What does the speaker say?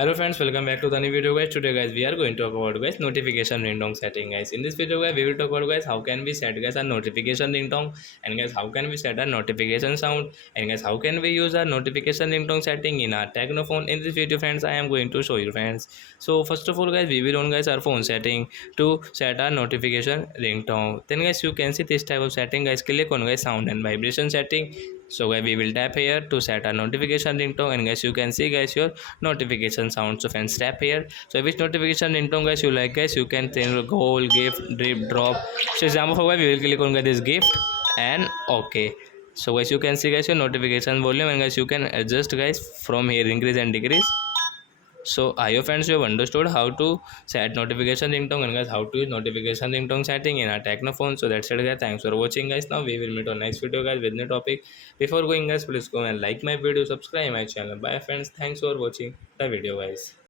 Hello friends, welcome back to the new video guys. Today guys we are going to talk about guys notification ringtone setting guys. In this video guys we will talk about guys how can we set guys a notification ringtone, and guys how can we set a notification sound, and guys how can we use a notification ringtone setting in our techno phone. In this video friends I am going to show you friends. So first of all guys we will on guys our phone setting to set a notification ringtone. Then guys you can see this type of setting guys. Click on guys sound and vibration setting. So guys we will tap here to set a notification ringtone, and guys you can see guys your notification sounds of and tap here. So which notification ringtone guys you like guys, you can turn goal, gift, drip, drop. So example for guys we will click on guys this gift and okay. So guys you can see guys your notification volume, and guys you can adjust guys from here, increase and decrease. So I hope friends you have understood how to set notification ringtone, and guys how to use notification ringtone setting in our techno phone. So that's it guys, thanks for watching guys. Now we will meet on next video guys with new topic. Before going guys, please go and like my video, subscribe my channel. Bye friends, thanks for watching the video guys.